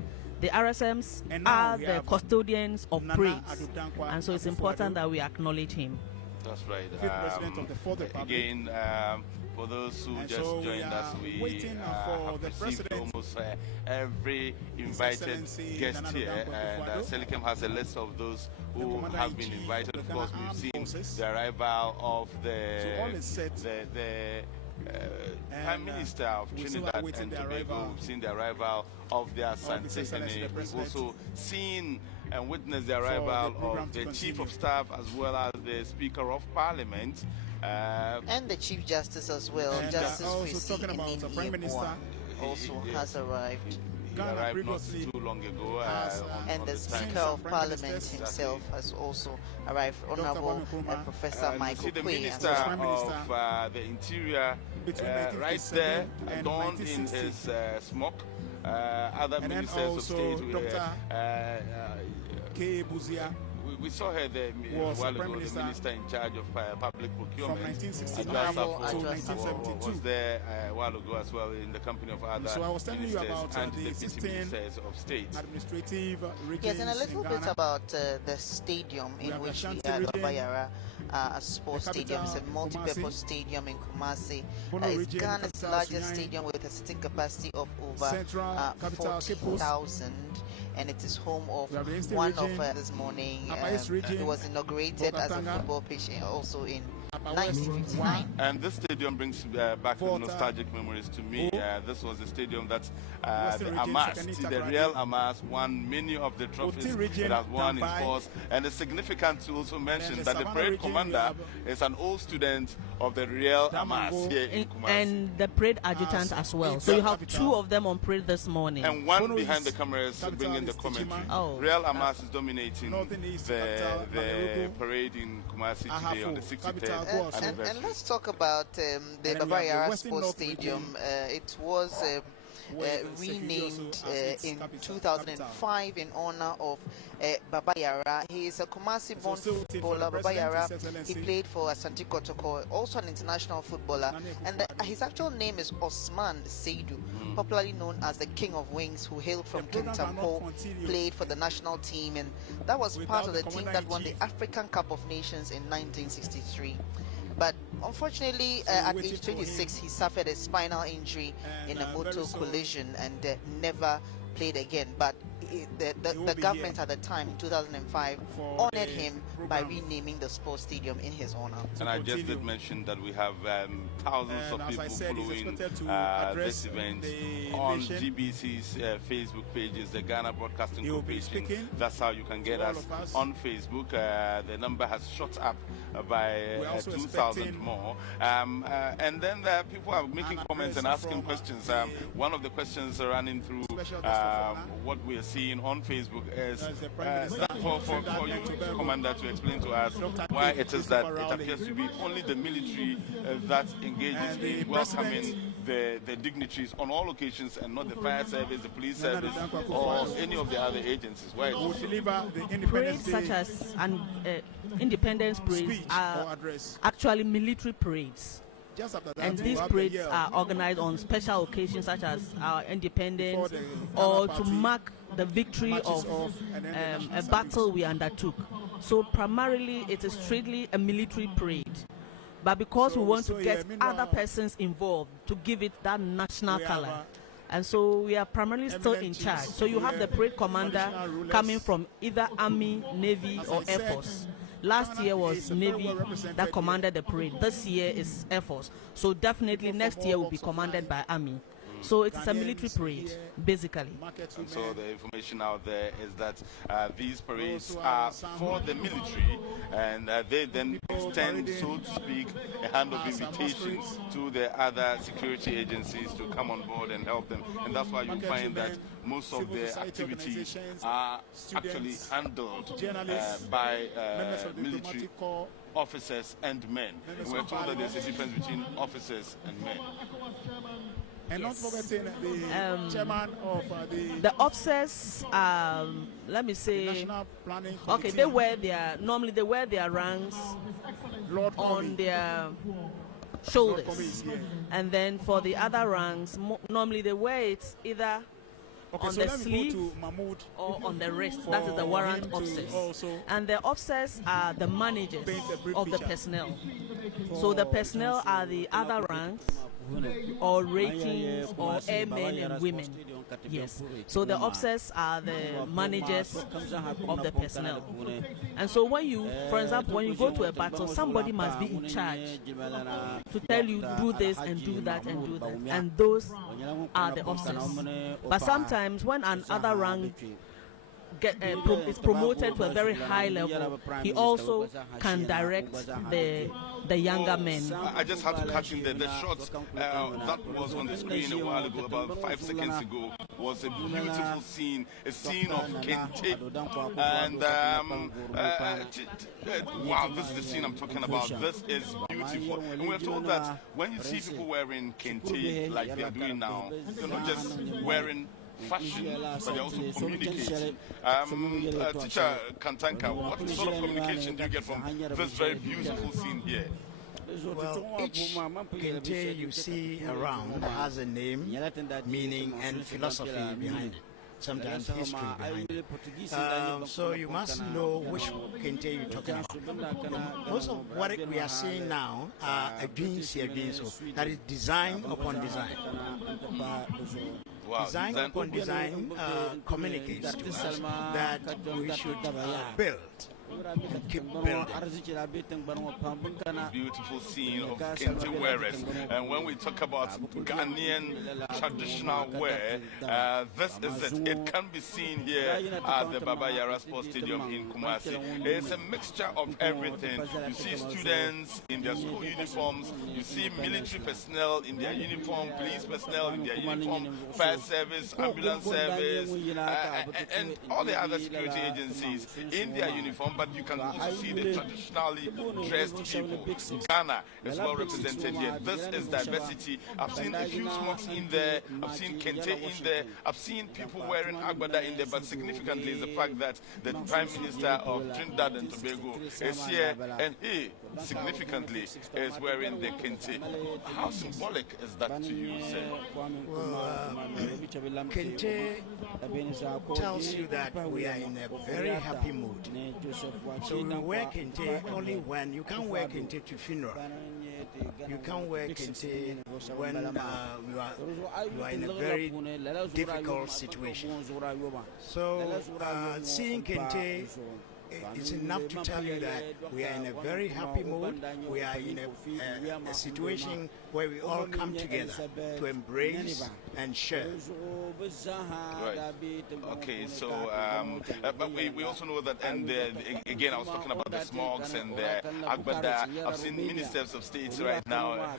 The RSMs And now are we the have custodians of Nana parades, Addo Dankwa and so it's Akufo-Addo, important that we acknowledge him. That's right. fifth president of the Fourth Republic. Again, for those who And just so we joined us, are we waiting for have the received president, almost every invited Excellency guest Nana here, Addo and Dankwa Selikem has a list of those who Commander have in been Chief invited. of Of the course, Ghana we've Armed seen Forces. the arrival of So all is set. the Prime Minister of we still are Trinidad waiting and the Tobago. arrival We've seen the arrival of the Ashanti, Excellency and the we've President also seen and witnessed the the arrival program of to the Chief continue. of Staff as well as the Speaker of Parliament. And the Chief Justice as well, And, Justice also Kwesi talking about the Prime Minister, also has arrived. He Ghana arrived not previously too long ago. has, And the this time. Speaker of Prime Parliament Ministers. himself has also arrived, Honorable Kwame Nkrumah. Professor You Michael see the Quay. Minister as well. Prime Minister of the Interior between right 1957 there, and adorned in 1960. his smock. Other And then ministers of also state were, Dr. K. Buzia we saw her there a was while the ago, Prime the minister in charge of public from procurement. 1969 Adjua Honorable Safo Adjua was 1972. there a while ago as well in the company of other So I was telling you ministers about and the deputy 16 ministers of state. administrative regions Yes, and a little in bit Ghana. about the stadium We in have which we Ashanti had region, Babayara sports the stadium. It's a capital, multi-purpose Kumasi. stadium in Kumasi. Bono It's region, Ghana's capital, largest Sunyani. stadium with a sitting capacity of over Central capital, Cape Coast. 40,000, and it is home of We have the Eastern one region, of this morning. Upper East region, It was inaugurated as a Bokatanga. football pitch also in Upper West, 1959. And this stadium brings back Volta. nostalgic memories to me. This was the stadium that Western the region, Amas, Sakani the Takrady. real Amas, won many of the trophies Oti region, it has won in Tambai. sports. And it's significant to also mention the that the Savannah parade region, commander we is an old student of the real Amas Damango. here in Kumasi. And the parade adjutant as well. So you have two of them on parade this morning. And one Bono behind is the cameras capital bringing the is commentary. Tijima. Oh. Real Amas is dominating Northern East the capital, Mamerugu. parade in Kumasi today on the Ahafo, 63rd capital, Goa. anniversary. And let's talk about the And then we have the Babayara Western Sports North Stadium. It was where the renamed Security also as its in capital. 2005 in honor of Babayara. He is a Kumasi-born So still waiting for footballer. the president, Babayara, His he Excellency played for Ashanti Kotoko, also an international footballer. Nana And Akufo-Addo. his actual name is Osman Seidu, popularly known as the King of Wings, who hailed from The program cannot Kintampo, continue played for the national team, and that was part without of the the team commander that won the in chief. African Cup of Nations in 1963. But unfortunately, So we're at waiting age for 26, he suffered a spinal injury And, in a very motor soon collision and never played again. But will the be government here at the time, in 2005, for honored the him by program. renaming the sports stadium in his honor. And I just continue. did mention that we have thousands And of as I people said, he's following expected to address this event the on nation. GBC's Facebook pages, the Ghana Broadcasting He will be Corporation. speaking That's how you can get to all us of us. on Facebook. The number has shot up by We're also 2,000 expecting more. And then people are making an comments and address asking from, questions. the One of the questions running through Special guest of honor. what we are seeing on Facebook is That's the Prime Minister for Trinidad you, and Tobago. Commander, to explain to us Dr. why it is that Christopher it Rowley. appears to be only the military that engages And the in welcoming president- the dignitaries on all occasions and not the fire service, the police Nana service, Addo Dankwa or Akufo-Addo. any of the other agencies. Why? Will deliver the Parades Independence such Day as Independence parades speech or are address. actually military parades. just after that, And these parades are organized on special occasions such as our independence or to mark the victory of a battle we undertook. So primarily it is strictly a military parade. But because we want to get other persons involved to give it that national color. And so we are primarily still in charge. So you have the parade commander coming from either Army, Navy, or Air Force. Last year was Navy that commanded the parade. This year is Air Force. So definitely next year will be commanded by Army. So it's a military parade, basically. And so the information out there is that these parades are for the military, and they then extend, so to speak, a hand of invitation to the other security agencies to come on board and help them. And that's why you find that most of the activities are actually handled by military officers and men. And we're told that there's a difference between officers and men. And not forgetting the chairman of the officers, let me say, National Planning okay, normally they wear their ranks on their shoulders. And then for the other ranks, normally they wear it either on the sleeve or on the wrist. That is the warrant officers. And the officers are the managers of the personnel. So the personnel are the other ranks or ratings or airmen and women. Yes. So the officers are the managers of the personnel. And so when you, for example, when you go to a battle, somebody must be in charge to tell you do this and do that and do that. And those are the officers. But sometimes when another rank is promoted to a very high level, he also can direct the younger men. I just had to catch in there. The shots that was on the screen a while ago, about 5 seconds ago, was a beautiful scene, a scene of Kente. And wow, this is the scene I'm talking about. This is beautiful. And we're told that when you see people wearing Kente like they are doing now, they're not just wearing fashion, but they also communicate. Teacher Kantanka, what sort of communication do you get from this very beautiful scene here? Well, each kente you see around has a name, meaning, and philosophy behind it. Sometimes history behind it. So you must know which kente you're talking about. Most of what we are seeing now are that is design upon design. Wow, design upon design communicates to us that we should build and keep building. Beautiful scene of Kente wearers. And when we talk about Ghanaian traditional wear, this is it. It can be seen here at the Baba Yara Sports Stadium in Kumasi. It's a mixture of everything. You see students in their school uniforms, you see military personnel in their uniform, police personnel in their uniform, fire service, ambulance service, and all the other security agencies in their uniform. But you can also see the traditionally dressed people. Ghana is well represented here. This is diversity. I've seen a few smokes in there. I've seen Kente in there. I've seen people wearing agbada in there. But significantly is the fact that the Prime Minister of Trinidad and Tobago is here, and he significantly is wearing the Kente. How symbolic is that to you, sir? Well, Kente tells you that we are in a very happy mood. So we wear Kente only when you can't wear Kente to funeral. You can't wear Kente when you are in a very difficult situation. So seeing Kente it's enough to tell you that we are in a very happy mood. We are in a situation where we all come together to embrace and share. Right. Okay, so but we also know that, and again, I was talking about the smogs and the agbada. I've seen ministers of states right now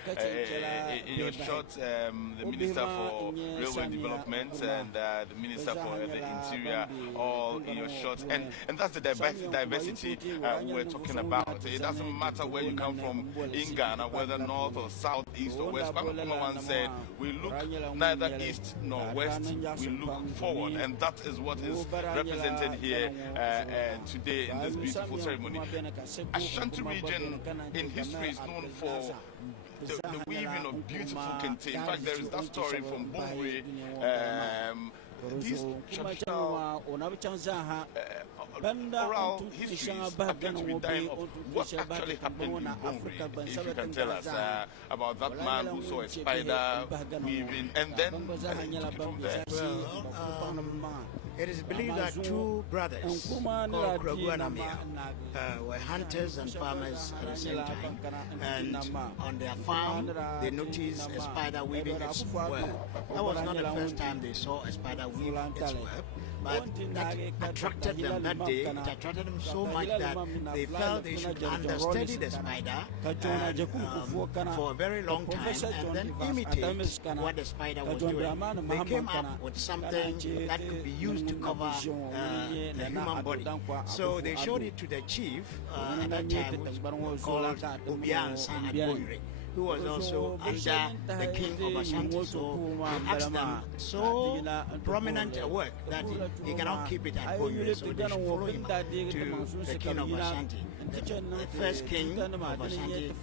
in your shot, the Minister for Railway Development and the Minister for the Interior, all in your shot. And that's the diversity we're talking about. It doesn't matter where you come from in Ghana, whether north or south, east or west. Kwame Nkrumah once said, we look neither east nor west, we look forward. And that is what is represented here today in this beautiful ceremony. Ashanti region in history is known for the weaving of beautiful kente. In fact, there is that story from Bongwe. These traditional oral histories appear to be dying of what actually happened in Bongwe. If you can tell us about that man who saw a spider weaving and then took it from there. Well, it is believed that two brothers called Kragu and Amir were hunters and farmers at the same time, and on their farm they noticed a spider weaving its web. That was not the first time they saw a spider weave its web, but that attracted them that day. It attracted them so much that they felt they should understudy the spider for a very long time and then imitate what the spider was doing. They came up with something that could be used to cover the human body. So they showed it to the chief at that time, which was called Obiansa Adboire, who was also under the king of Ashanti. So he asked them so prominent a work that he cannot keep it at Boyure, so they should follow him to the king of Ashanti, the first king of Ashanti,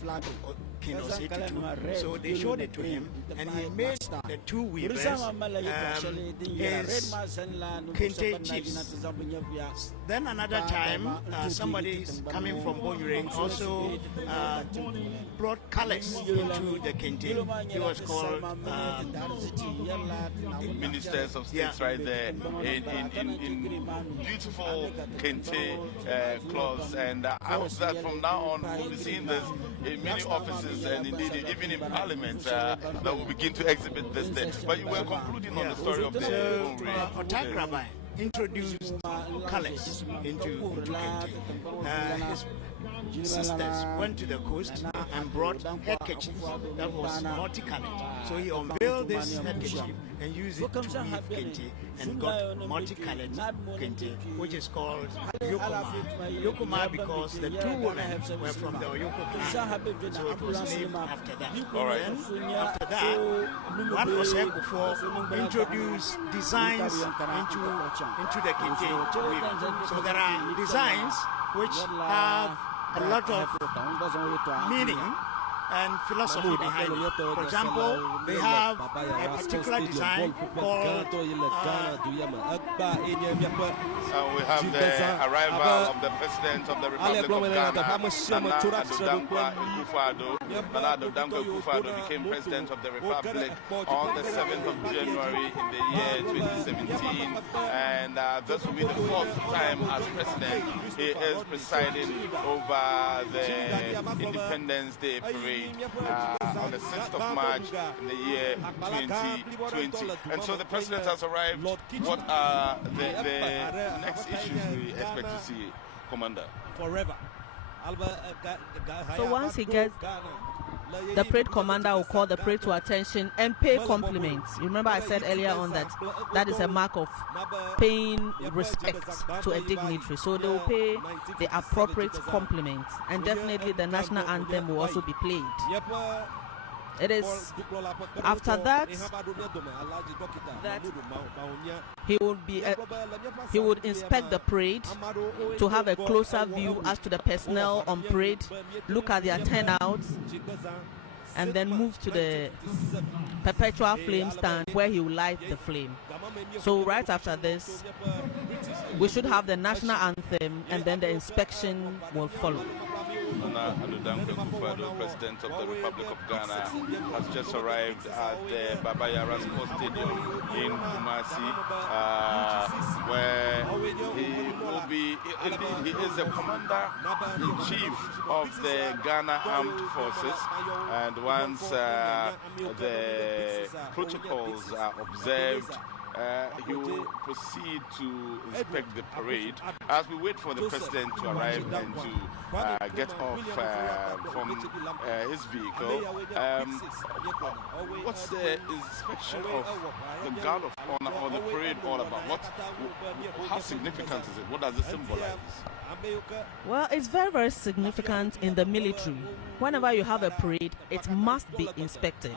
King Osei. So they showed it to him, and he made the two weavers his kente chiefs. Then another time, somebody coming from Boyure also brought colors into the kente. He was called ministers of states, right there in beautiful kente clothes. And I hope that from now on we'll be seeing this in many offices and indeed even in parliament that will begin to exhibit this there. But you were concluding on the story of the Otak Rabbi introduced colors into kente. His sisters went to the coast and brought handkerchiefs that was multicolored. So he unveiled this handkerchief and used it to weave kente and got multicolored kente, which is called Yokoma. Yokoma because the two women were from the Oyoko clan, so it was named after that. All right. Then after that, one Osei introduced designs into the kente weaving. So there are designs which have a lot of meaning and philosophy behind it. For example, they have a particular design called we have the arrival of the President of the Republic of Ghana, Nana Addo Dankwa Akufo-Addo became President of the Republic on the 7th of January in the year 2017, and this will be the fourth time as President he is presiding over the Independence Day Parade on the 6th of March in the year 2020. And so the President has arrived. What are the next issues we expect to see, Commander? Forever. So once he gets, the parade commander will call the parade to attention and pay compliments. You remember I said earlier on that that is a mark of paying respect to a dignitary. So they will pay the appropriate compliments, and definitely the national anthem will also be played. It is after that he would inspect the parade to have a closer view as to the personnel on parade, look at their turnouts, and then move to the perpetual flame stand where he will light the flame. So right after this, we should have the national anthem, and then the inspection will follow. Nana Addo Dankwa Akufo-Addo, President of the Republic of Ghana, has just arrived at the Baba Yara Sports Stadium in Kumasi, where he will be, indeed, he is the Commander-in-Chief of the Ghana Armed Forces, and once the protocols are observed, he will proceed to inspect the parade as we wait for the President to arrive and to get off from his vehicle. What's the inspection of the Guard of Honor or the parade all about? How significant is it? What does it symbolize? Well, it's very, very significant in the military. Whenever you have a parade, it must be inspected,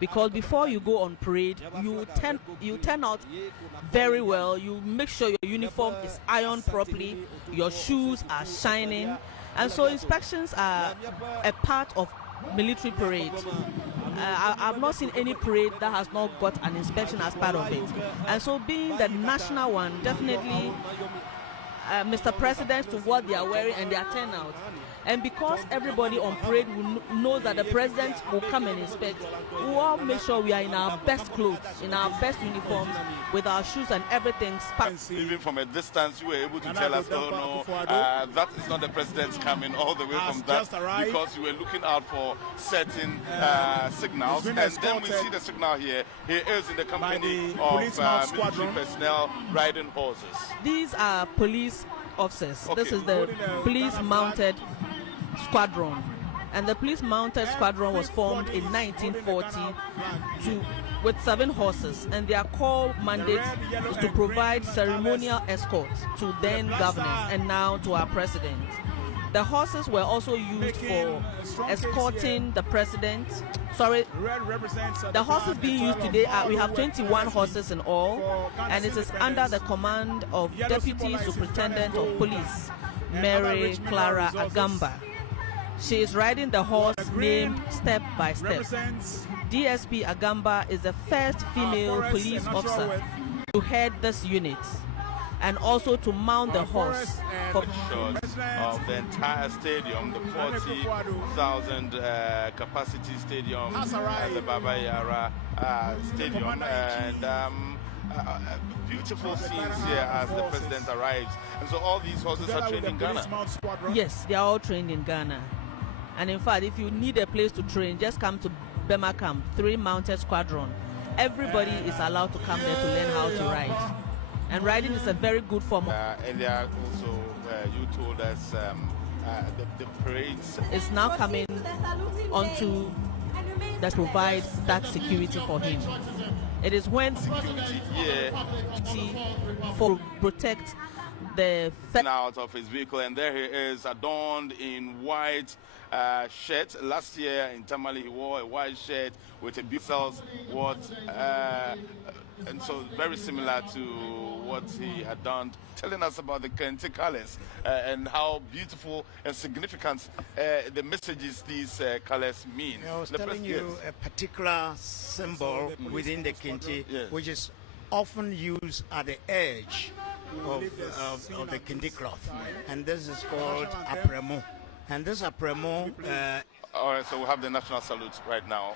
because before you go on parade, you turn out very well. You make sure your uniform is ironed properly, your shoes are shining, and so inspections are a part of military parade. I've not seen any parade that has not got an inspection as part of it, and so being the national one, definitely Mr. President, to what they are wearing and their turnout. And because everybody on parade will know that the president will come and inspect, we will all make sure we are in our best clothes, in our best uniforms, with our shoes and everything. Even from a distance, you were able to tell us, oh no, that is not the president's coming all the way from that, because you were looking out for certain signals. And then we see the signal here. He is in the company of military personnel riding horses. These are police officers. Okay. This is the police mounted squadron, and the police mounted squadron was formed in 1940 with 7 horses, and their core mandate is to provide ceremonial escort to then governors and now to our president. The horses were also used for escorting the president. The horses being used today we have 21 horses in all, and it is under the command of Deputy Superintendent of Police Mary Clara Agamba. She is riding the horse named Step by Step. DSP Agamba is the first female police officer to head this unit, and also to mount the horse for of the entire stadium, the 40,000 capacity stadium at the Baba Yara stadium, and beautiful scenes here as the president arrives. And so all these horses are trained in Ghana? Yes, they are all trained in Ghana. And in fact, if you need a place to train, just come to Bema Camp, 3 mounted squadron. Everybody is allowed to come there to learn how to ride. And riding is a very good form. And there are also, you told us, the parades. It's now coming onto that provide that security for him. It is when security for protect the out of his vehicle, and there he is, adorned in white shirt. Last year in Tamale he wore a white shirt with a Beatles and so very similar to what he had done, telling us about the Kente colors and how beautiful and significant the messages these colors mean. I was telling you a particular symbol within the Kente, which is often used at the edge of the Kente cloth, and this is called apremo. And this apremo. All right, so we have the national salute right now.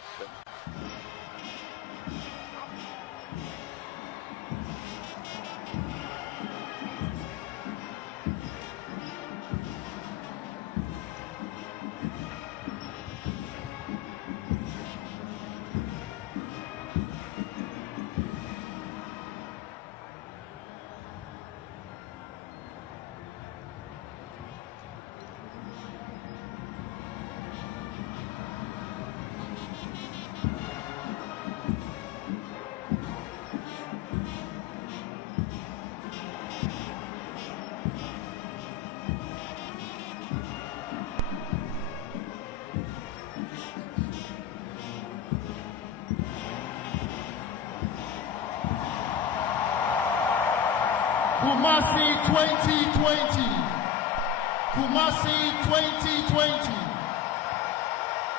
Kumasi 2020. Kumasi 2020.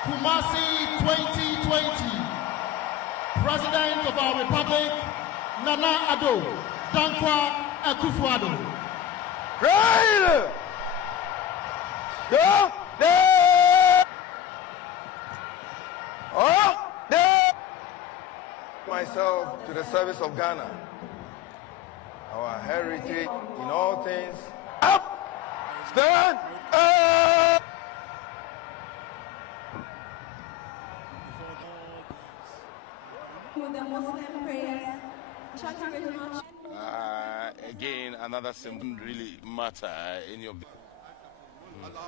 Kumasi 2020. President of our Republic, Nana Addo Dankwa Akufo-Addo. Right! Yeah! Oh! Myself to the service of Ghana. Our heritage in all things. Up! Stand up! With the Muslim prayers, again, another symbol really matter in your.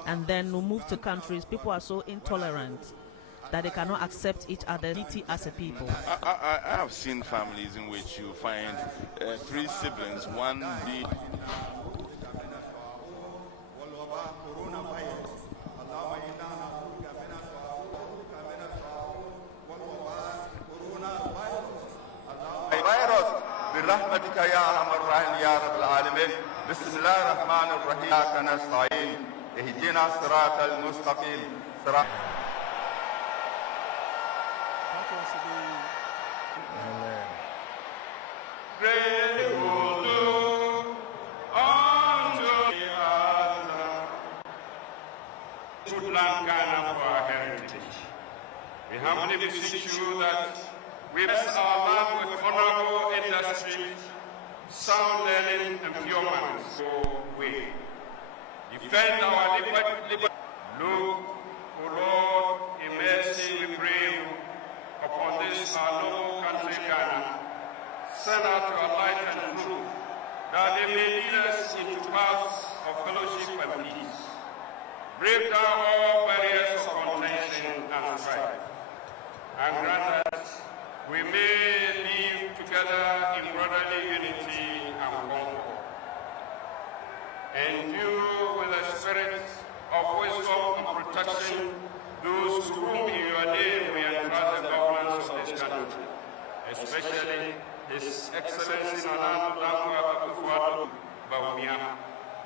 And then we move to countries. People are so intolerant that they cannot accept each other as a people. I have seen families in which you find 3 siblings, one نستعين اهدنا الصراط المستقيم صراط Good land Ghana for our heritage. We humbly beseech you that we bless our land with honorable industry, sound learning, and pure minds. We defend our liberty. Look, O Lord, in mercy we pray upon this our noble country Ghana. Send out your light and truth, that they may lead us into paths of fellowship and peace. Break down all barriers of contention and strife, and grant us we may live together in brotherly unity and concord. Endue with a spirit of wisdom and protection those to whom in your name we entrust the governance of this country, especially His Excellency Nana Dankwa Bawumia,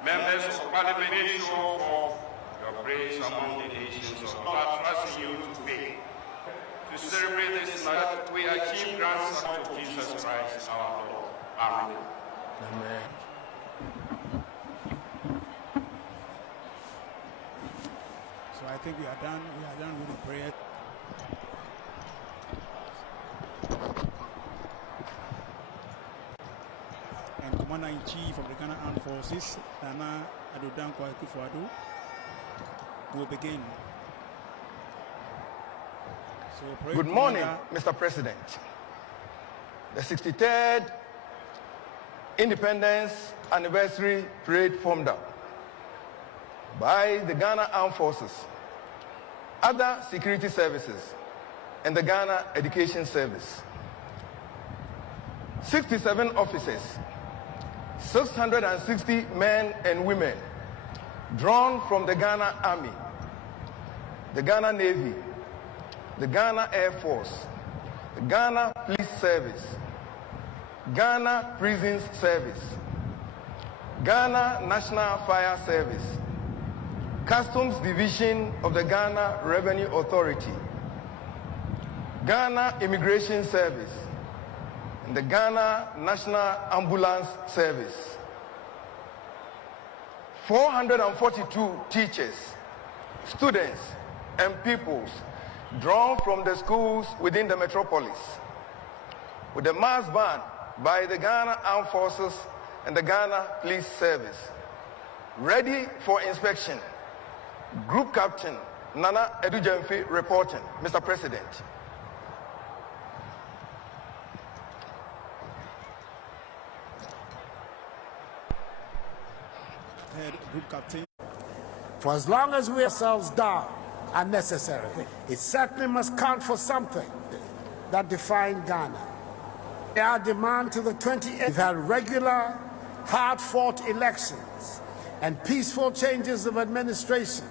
members of Parliament for your praise among the nations of God, trusting you to pay. To celebrate this night, we achieve grants of Jesus Christ our Lord. Amen. Amen. So I think we are done with the prayer. And Commander-in-Chief of the Ghana Armed Forces, Nana Addo Dankwa Akufo-Addo, will begin. So Good morning, Mr. President. The 63rd Independence Anniversary Parade formed up by the Ghana Armed Forces, other security services, and the Ghana Education Service. 67 officers, 660 men and women drawn from the Ghana Army, the Ghana Navy, the Ghana Air Force, the Ghana Police Service, Ghana Prisons Service, Ghana National Fire Service, Customs Division of the Ghana Revenue Authority, Ghana Immigration Service, and the Ghana National Ambulance Service. 442 teachers, students, and pupils drawn from the schools within the metropolis, with a mass band by the Ghana Armed Forces and the Ghana Police Service, ready for inspection. Group Captain Nana Edujemfi reporting. Mr. President. Head Group Captain. For as long as we ourselves down unnecessarily, it certainly must count for something that defined Ghana. Our demand to the 28th, we've had regular, hard-fought elections and peaceful changes of administrations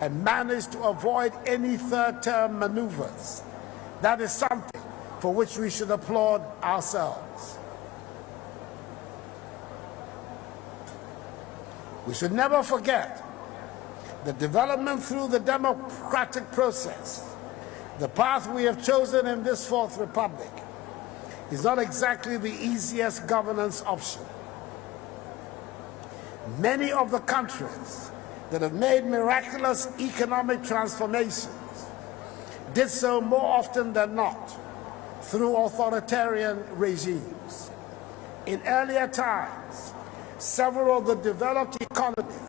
and managed to avoid any third-term maneuvers. That is something for which we should applaud ourselves. We should never forget the development through the democratic process. The path we have chosen in this Fourth Republic is not exactly the easiest governance option. Many of the countries that have made miraculous economic transformations did so more often than not through authoritarian regimes. In earlier times, several of the developed economies